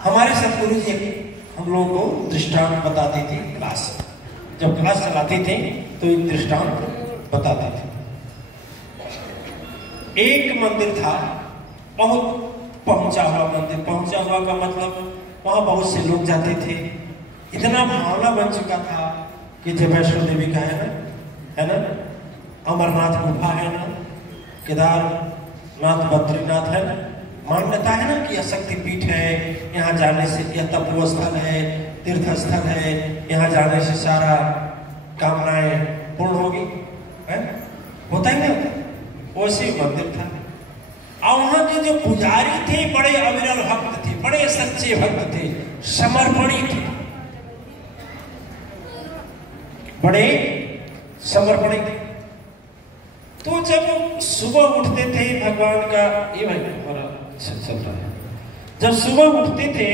हमारे सतगुरु जी हम लोगों को दृष्टांत बताते थे क्लास, जब क्लास चलाते थे तो एक दृष्टांत बताते थे। एक मंदिर था, बहुत पहुंचा हुआ मंदिर। पहुंचा हुआ का मतलब वहां बहुत से लोग जाते थे। इतना भावना बन चुका था कि जब वैष्णो देवी का है ना, अमरनाथ गुफा है ना, केदारनाथ बद्रीनाथ है ना, मान्यता है ना कि शक्ति पीठ है, यहाँ जाने से यह तपोस्थल है, तीर्थ स्थल है, यहाँ जाने से सारा कामनाएं पूर्ण होगी, है होता ही नहीं। वैसे मंदिर था और वहां के जो पुजारी थे बड़े अविरल भक्त थे, बड़े सच्चे भक्त थे, समर्पणी थे, बड़े समर्पणी थे। तो जब सुबह उठते थे भगवान का, ये भाई हमारा चल रहा है, जब सुबह उठते थे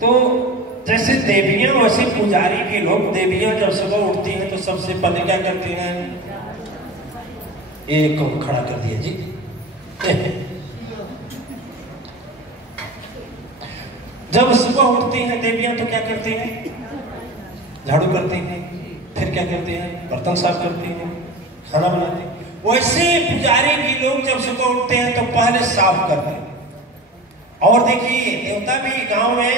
तो जैसे देवियां वैसे पुजारी के लोग, देवियां जब सुबह उठती हैं तो सबसे पहले क्या करती हैं? एक को खड़ा कर दिया जी। जब सुबह उठती हैं देवियां तो क्या करती हैं? झाड़ू करती हैं, फिर क्या करते हैं? बर्तन साफ करती हैं, खाना बनाती हैं। वैसे पुजारी भी लोग जब सुबह उठते हैं तो पहले साफ करते हैं। और देखिए देवता भी गांव में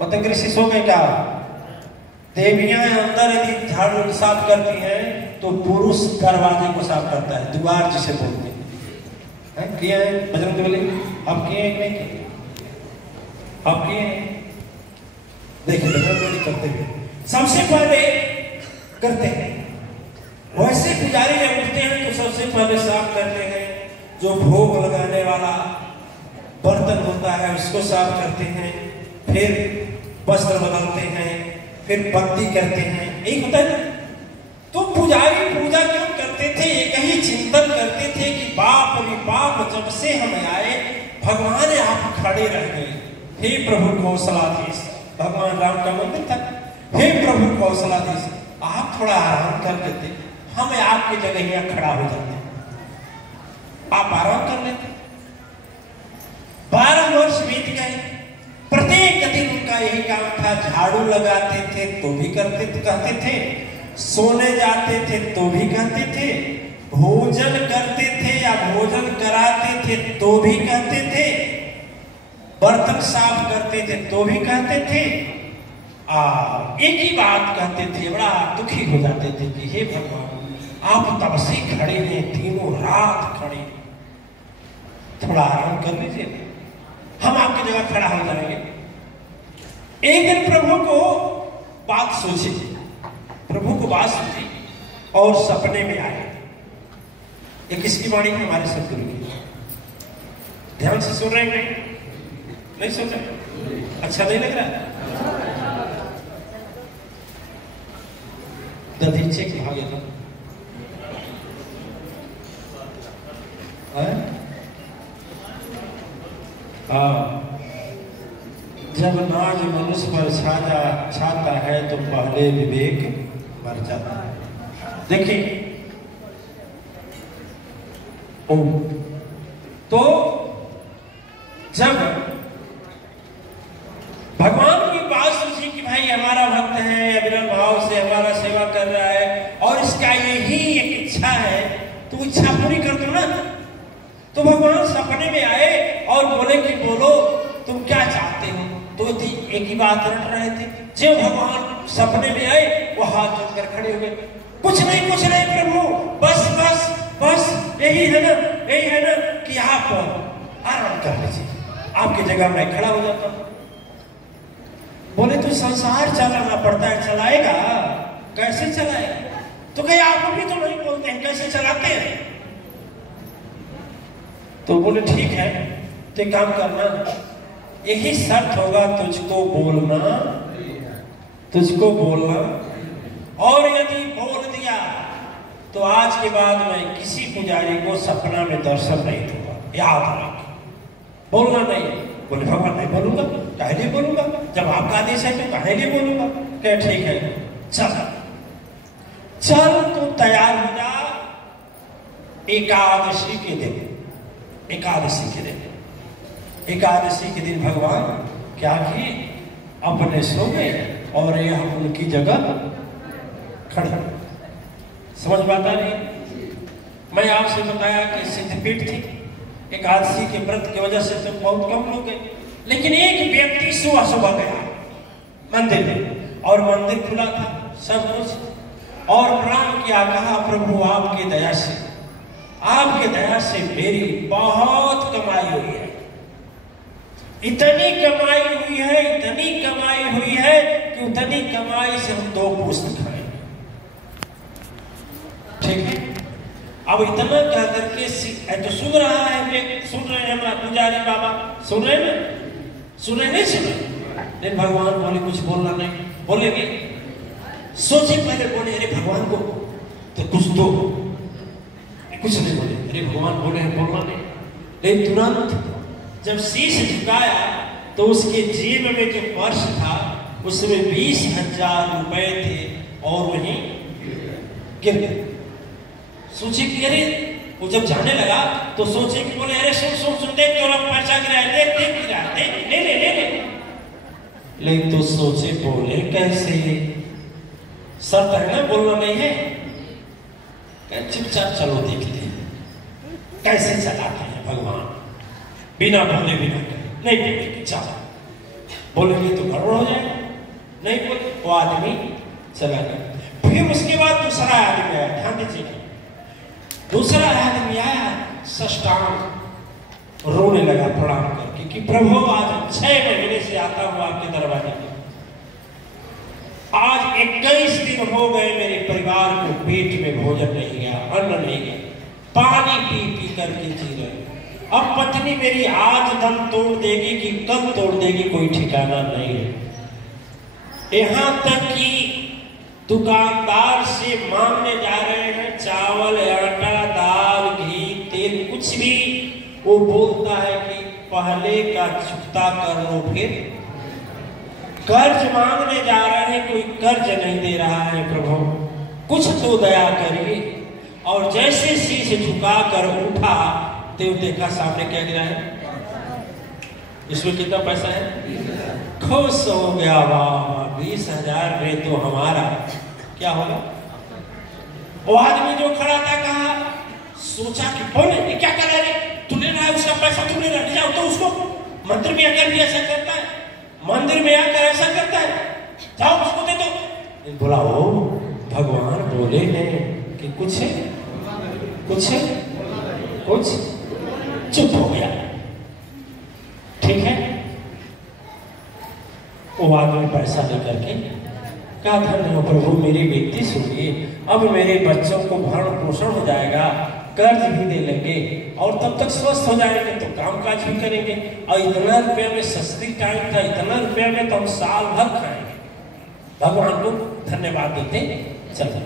मतलब कृषि सो गए क्या, देवियां अंदर यदि झाड़ू साफ करती हैं तो पुरुष दरवाजे को साफ करता है, द्वार जिसे बोलते हैं। किया है बजरंग बली? अब किए नहीं किए? अब किए? देखिए बजरंग बली करते हुए सबसे पहले करते हैं। वैसे पुजारी जब उठते हैं तो सबसे पहले साफ करते हैं, जो भोग लगाने वाला बर्तन होता है उसको साफ करते हैं, फिर वस्त्र बदलते हैं, फिर बत्ती करते हैं, यही होता है। तो पुजारी पूजा क्यों करते थे? एक ही चिंतन करते थे कि बाप रे बाप, जब से हम आए भगवान आप खड़े रह गए, हे प्रभु कौशलाधीश। भगवान राम का मंदिर था, हे प्रभु कौशलाधीश आप थोड़ा आराम कर लेते, हम आपकी जगह यहाँ खड़ा हो जाते, आप आराम कर लेते। 12 वर्ष बीत गए, प्रत्येक दिन उनका यही काम था। झाड़ू लगाते थे तो भी कहते थे, सोने जाते थे तो भी कहते थे, भोजन करते थे या भोजन कराते थे तो भी कहते थे, बर्तन साफ करते थे तो भी कहते थे। एक ही बात कहते थे, बड़ा दुखी हो जाते थे कि हे भगवान आप तब से खड़े हैं, तीनों रात खड़े, थोड़ा आराम कर लीजिए, हम आपकी जगह खड़ा हो जाएंगे। एक दिन प्रभु को बात सोची, प्रभु को बात सोची और सपने में आए। ये किसकी वाणी है? हमारे सतगुरु की। ध्यान से सुन रहे हैं? नहीं सुन रहे? अच्छा नहीं लग रहा? दधीचे के भागे था। जब नाज मनुष्य पर छाता है तो पहले विवेक मर जाता है। देखिए तो जब भगवान की बात सोची कि भाई हमारा भक्त है, अविरल भाव से हमारा सेवा कर रहा है और इसका यही एक इच्छा है, तो इच्छा पूरी कर दो ना। तो भगवान सपने में आए और बोले कि बोलो तुम क्या चाहते हो? तो एक ही बात रट रहे थे। जब भगवान सपने में आए वो हाथ जोड़कर खड़े हो गए, कुछ नहीं प्रभु, बस बस बस यही है ना कि आप आराम कर लीजिए, आपकी जगह मैं खड़ा हो जाता हूं। बोले तो संसार चलाना पड़ता है, चलाएगा कैसे चलाएगा? तो कहीं आप भी तो नहीं बोलते हैं, कैसे चलाते हैं? तो बोले ठीक है तो काम करना, यही शर्त होगा तुझको बोलना, और यदि बोल दिया तो आज के बाद मैं किसी पुजारी को सपना में दर्शन नहीं दूंगा, याद रख, बोलना नहीं। बोले भगवान नहीं बोलूंगा, काहे नहीं बोलूंगा, जब आपका आदेश है तो काहे नहीं बोलूंगा। क्या ठीक है, चल तू तैयार हो जा, एकादशी के दिन, एकादशी के दिन भगवान क्या किए, अपने सो गए और यह उनकी जगह खड़ा। समझ बात आ रही? मैं आपसे बताया कि सिद्धपीठ थी, एकादशी के व्रत की वजह से तो बहुत कम लोग गए, लेकिन एक व्यक्ति सुबह सुबह गया मंदिर में और मंदिर खुला था सब कुछ, और प्रणाम किया, कहा प्रभु आपकी दया से मेरी बहुत कमाई हुई है, इतनी कमाई हुई है कि उतनी कमाई से हम 2 पुस्त खाएं। ठीक है, अब इतना कह करके तो सुन रहा है, सुन रहे हैं हमारा पुजारी बाबा, सुन रहे हैं, नहीं सुन रहे? भगवान बोले कुछ बोलना नहीं, बोलेंगे सोचे पहले, बोले अरे भगवान को तो कुछ दो, कुछ नहीं बोले, अरे भगवान बोले हैं बोलना नहीं। लेकिन तुरंत जब शीश झुकाया तो उसके जेब में जो पर्स था उसमें 20,000 रुपए थे और वहीं गिर गए। सोचे कि अरे, वो जब जाने लगा तो सोचे कि बोले अरे सुन देख तो पैसा गिरा है, देख गिरा है, ले। लेकिन तो सोचे बोले कैसे, शर्त है ना, बोलना नहीं है, चुपचाप चलो देखते हैं कैसे चलाते हैं भगवान, बिना बोले बिना नहीं बोले चला, बोलेंगे तो गड़बड़ हो जाएगा, नहीं बोले वो आदमी चला गया। फिर उसके बाद दूसरा आदमी आया, ध्यान दीजिए, दूसरा आदमी आया, साष्टांग रोने लगा प्रणाम करके कि प्रभु आज 6 महीने से आता हूं आपके दरवाजे में, आज 21 दिन हो गए मेरे परिवार को पेट में भोजन नहीं गया, अन्न नहीं गया, पानी पी करके जी रहे। अब पत्नी मेरी आज दम तोड़ देगी कि कल तोड़ देगी कोई ठिकाना नहीं है। यहां तक कि दुकानदार से मांगने जा रहे हैं चावल, आटा, दाल, घी, तेल, कुछ भी, वो बोलता है कि पहले का चुकता कर लो, फिर कर्ज मांगने जा रहे हैं, कोई कर्ज नहीं दे रहा है, प्रभु कुछ तो दया करिए। और जैसे शीश झुका कर उठा तो देखा सामने क्या गिरा है, इसमें कितना पैसा है, खुश हो गया, वाह 20,000 में तो हमारा क्या होगा। वो आदमी जो खड़ा था कहा, सोचा कि बोले ये क्या कर रहे, तू ले रहा है उसका पैसा, तू ले रहा है, जाओ तो उसको मंदिर में आकर भी ऐसा करता है, मंदिर में आकर ऐसा करता है, जाओ उसको दे दो। बोला ओ भगवान बोले हैं कि कुछ चुप हो गया। ठीक है, वो आदमी पैसा लेकर के क्या धन्य हो प्रभु, मेरी बेटी सुनिए, अब मेरे बच्चों को भरण पोषण हो जाएगा, कर्ज भी दे लेंगे और तब तक स्वस्थ हो जाएंगे तो काम काज भी करेंगे, और इतना रुपया में सस्ती टाइम था, इतना रुपया में तो हम साल भर खाएंगे। भगवान को धन्यवाद देते चले।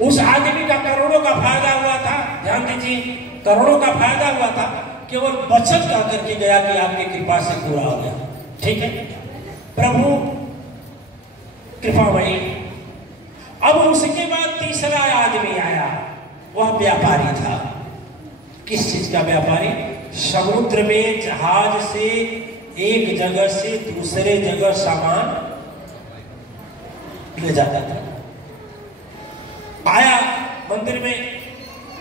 उस आदमी का करोड़ों का फायदा हुआ था, ध्यान दीजिए, करोड़ों का फायदा हुआ था, केवल बचत का करके गया कि आपकी कृपा से पूरा हो गया। ठीक है, प्रभु कृपामयी। अब उसके बाद तीसरा आदमी आया, वह व्यापारी था। किस चीज का व्यापारी? समुद्र में जहाज से एक जगह से दूसरे जगह सामान ले जाता था। आया मंदिर में,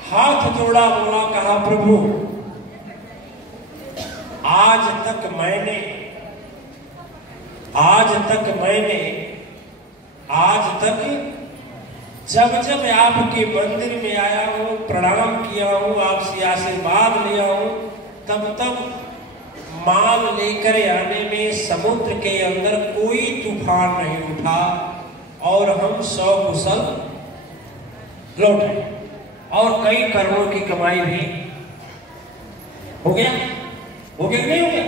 हाथ जोड़ा, बोला, कहा प्रभु आज तक मैंने जब आपके मंदिर में आया हूं, प्रणाम किया हूं, आपसे आशीर्वाद लिया हूं, तब माल लेकर आने में समुद्र के अंदर कोई तूफान नहीं उठा और हम सकुशल लौट आए और कई करोड़ों की कमाई भी हो गया नहीं हो गया।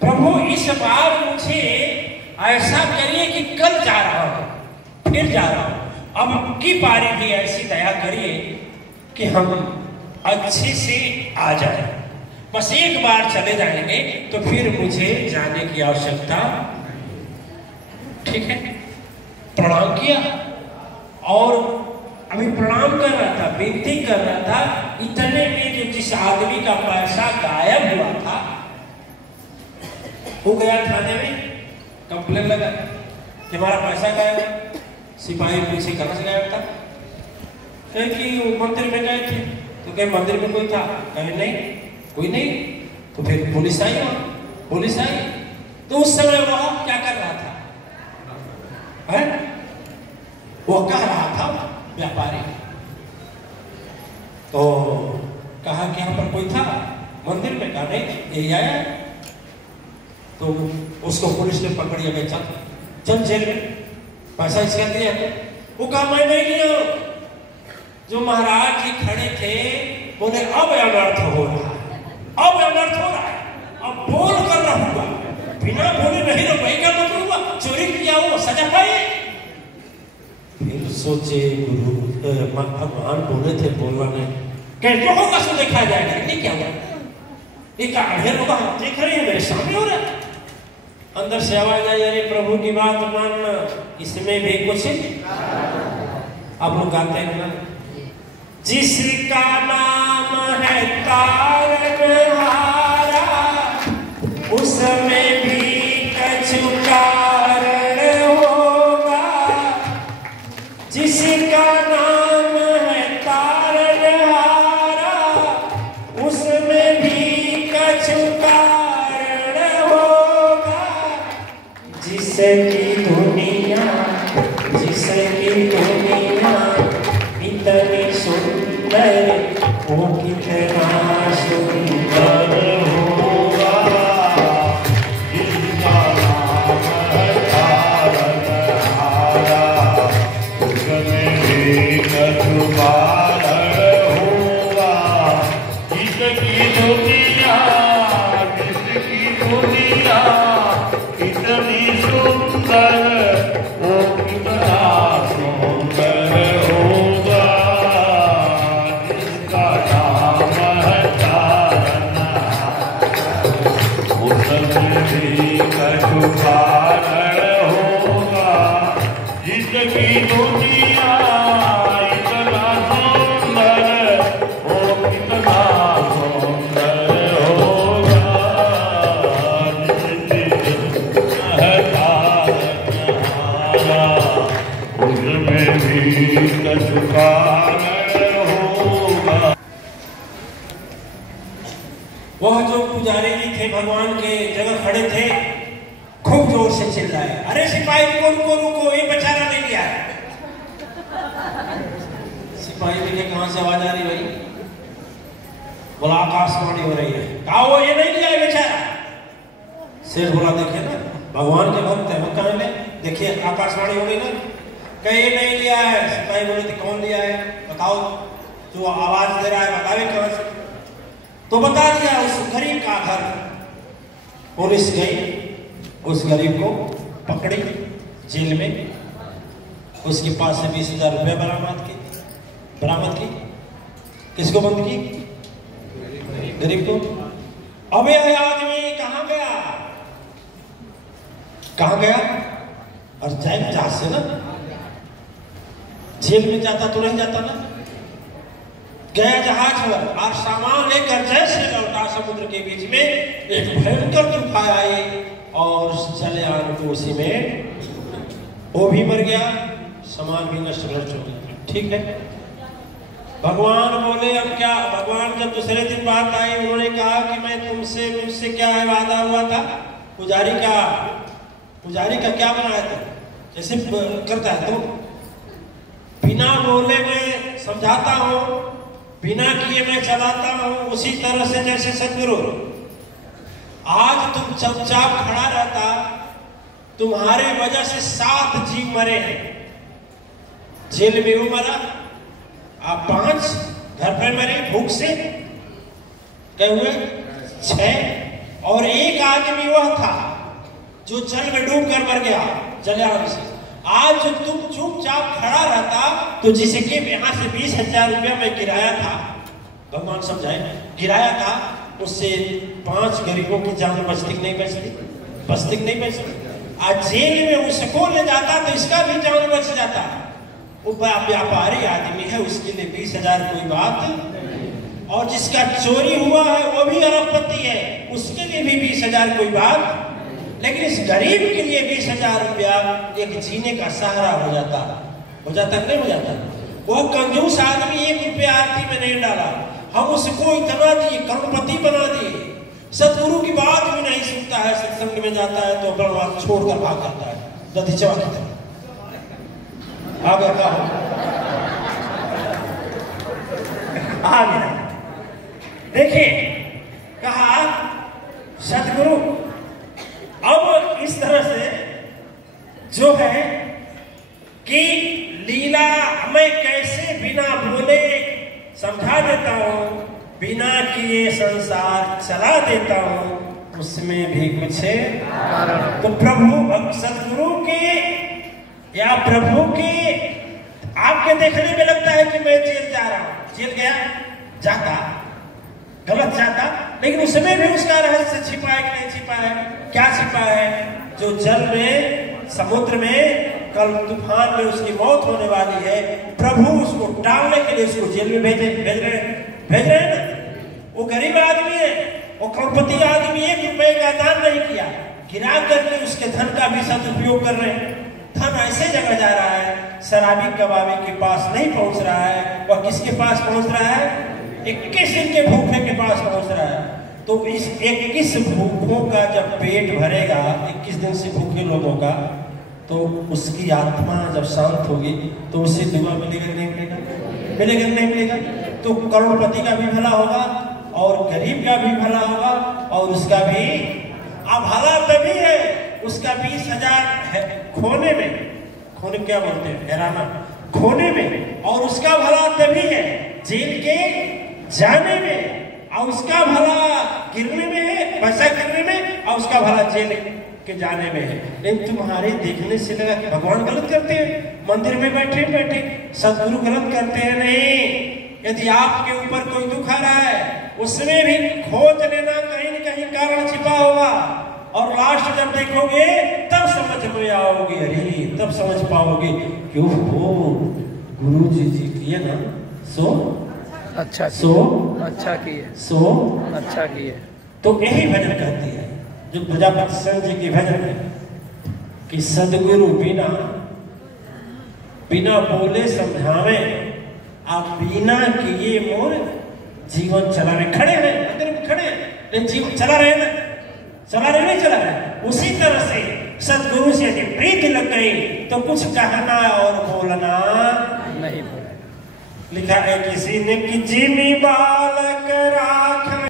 प्रभु इस बार मुझे ऐसा करिए कि कल जा रहा हूं, फिर जा रहा हूं, अब की बारी भी ऐसी दया करिए कि हम अच्छे से आ जाए। बस एक बार चले जाएंगे तो फिर मुझे जाने की आवश्यकता। ठीक है, प्रणाम किया और अभी प्रणाम कर रहा था, विनती कर रहा था, इतने में जो जिस आदमी का पैसा गायब हुआ था वो गया थाने में, कंप्लेन लगा कि हमारा पैसा गायब है। सिपाही पीछे कहाँ से गायब था? कहे कि वो मंदिर में गए थे। तो कहे मंदिर में कोई था? कहे नहीं, कोई नहीं। तो फिर पुलिस आई, पुलिस आई तो उस समय वह क्या कर रहा था? है? वो कह रहा था व्यापारी। तो कहा कि यहाँ पर कोई था मंदिर में? कहा नहीं, यही आया। तो उसको पुलिस ने पकड़ लिया, चल चल जेल में, पैसा इसका दिया। वो कहा मैं नहीं लिया। जो महाराज जी खड़े थे बोले अब अनर्थ हो रहा है, अब अनर्थ हो रहा है, अब बोल कर रहूंगा, बिना बोले नहीं रुपये का मतलब हुआ, चोरी किया वो सजा पाए। फिर सोचे गुरु भगवान बोले थे बोलना नहीं, कैसे होगा सो देखा जाएगा। नहीं क्या हुआ, एक आधेर होगा, हम देख रहे हैं मेरे सामने हो रहा है। अंदर से आवाज आई, अरे प्रभु की बात मानना, इसमें भी कुछ। आप लोग गाते हैं ना, जिसका नाम है तारनहारा उसमें भी कछु कारण होगा। जिसका नाम है तारनहारा उसमें भी कछु कारण होगा। जिसकी दुनिया इतनी सुंदर, वो कितना सुंदर होगा। जिसका नाम है तारनहारा उसमें भी कछु कारण होगा। जिसकी दुनिया इतनी सुंदर, वो कितना सुंदर होगा। जिसका नाम है तारनहारा उसमें भी कछु कारण होगा। जिसकी दुनिया इतना सुंदर, वो कितना सुंदर होगा। उसमें भी कछु कारण होगा। वह जो पुजारी जी थे भगवान के जगह खड़े थे, खूब जोर से चिल्लाए, अरे सिपाही रुको रुको रुको, ये बेचारा नहीं लिया। सिपाही जी ने कहां से आवाज आ रही भाई? बोला आकाशवाणी हो रही है। कहा वो ये नहीं लिया है बेचारा। शेर बोला देखिए ना, भगवान के भक्त है, वो कहां ले, देखिए आकाशवाणी हो गई ना, कहीं नहीं लिया है। सिपाही बोले थे कौन लिया है बताओ, जो आवाज दे रहा है बतावे कहां से। तो बता दिया, उस गरीब का घर। पुलिस गई, उस गरीब को पकड़ी जेल में, उसके पास से 20,000 रुपये बरामद की। किसको बंद की? गरीब को। अब यह आदमी कहां गया? कहां गया? और जाए जहाज से ना, जेल में जाता तो नहीं जाता ना, गया जहाज पर और सामान लेकर जैसे लौटा, समुद्र के बीच में एक भयंकर तूफान आई और जलयान को उसी में वो भी मर गया, सामान भी नष्ट हो गया। ठीक है, भगवान बोले अब क्या? भगवान जब दूसरे दिन बात आई, उन्होंने कहा कि मैं मुझसे क्या वादा हुआ था? पुजारी का क्या बनाया था? जैसे करता है तो बिना बोले मैं समझाता हूं, बिना किए मैं चलाता हूं, उसी तरह से जैसे सदगुरु आज तुम चुपचाप खड़ा रहता, तुम्हारे वजह से 7 जीव मरे हैं। जेल में वो मरा, आप 5 घर पर मरे भूख से, क्या हुए 6, और एक आदमी वह था जो जल में डूब कर मर गया जलयान से। आज जो तुम चुपचाप खड़ा रहता तो जिसके यहाँ से 20,000 रुपया में गिराया था, भगवान समझाए, गिराया था, उससे 5 गरीबों की जान बचती नहीं बचती। आज जेल में उसको ले जाता तो इसका भी जान बच जाता। वो व्यापारी आदमी है, उसके लिए 20,000 कोई बात, और जिसका चोरी हुआ है वो भी अरबपति है, उसके लिए भी 20,000 कोई बात। लेकिन इस गरीब के लिए 20,000 रुपया एक जीने का सहारा हो जाता कि नहीं हो जाता? वो कंजूस आदमी 1 रुपया आरती में नहीं डाला, हम उसको इतना दिए, करोड़पति बना दिए। सतगुरु की बात भी नहीं सुनता है, सत्संग में जाता है तो अपना बात छोड़कर भाग जाता है दधीचवा की तरह। आगे का देखिए, कहा सतगुरु अब इस तरह से जो है कि लीला मैं कैसे बिना बोले समझा देता हूं, बिना किए संसार चला देता हूं, उसमें भी कुछ तो प्रभु सतगुरु के या प्रभु के आपके देखने में लगता है कि मैं जेल जा रहा हूं, जेल गया जाता गलत जाता, लेकिन उसमें भी उसका रहस्य छिपा है कि नहीं छिपा है? क्या छिपा है? जो जल में समुद्र में कल तूफान में उसकी मौत होने वाली है, प्रभु उसको टालने के लिए उसको जेल में भेज रहे हैं ना। वो गरीब आदमी है, वो करोड़पति आदमी 1 रुपए का दान नहीं किया, गिरा करके उसके धन का भी सदुपयोग कर रहे हैं। धन ऐसे जगह जा रहा है, शराबी कबाबी के पास नहीं पहुंच रहा है, वह किसके पास पहुंच रहा है? 21 दिन के भूखे के पास पहुंच रहा है। तो इस 21 भूखों का जब पेट भरेगा, 21 दिन से भूखे लोगों का, तो उसकी आत्मा जब शांत होगी तो उसे दुआ मिलेगा नहीं मिलेगा? मिलेगा नहीं मिलेगा? तो करोड़पति का भी भला होगा और गरीब का भी भला होगा और उसका भी भला तभी है, उसका 20,000 खोने क्या बोलते हैं, हैराना खोने में, और उसका भला तभी है जेल के जाने में, और उसका भला गिरने में है, पैसा गिरने में, और उसका भला जेल के जाने में है। लेकिन तुम्हारे देखने से लगा कि भगवान गलत करते हैं, मंदिर में बैठे बैठे सदगुरु गलत करते हैं। नहीं, यदि आपके ऊपर कोई दुख आ रहा है, उसमें भी खोज लेना, कहीं न कहीं कारण छिपा होगा, और लास्ट जब देखोगे तब समझ में आओगे, अरे तब समझ पाओगे कि वो गुरु जी किए ना सो अच्छा किए। तो यही भजन कहती है जो प्रजापति संत जी की भजन है कि सदगुरु बिना बोले समझावे, आप बिना किए मोर जीवन चला रहे। खड़े हैं मंदिर में, खड़े हैं लेकिन जीवन चला रहे ना, चला रहे नहीं चला रहे। उसी तरह से सदगुरु से यदि प्रीति लग गई तो कुछ कहना और बोलना नहीं। लिखा है किसी ने कि जिमी बालक राख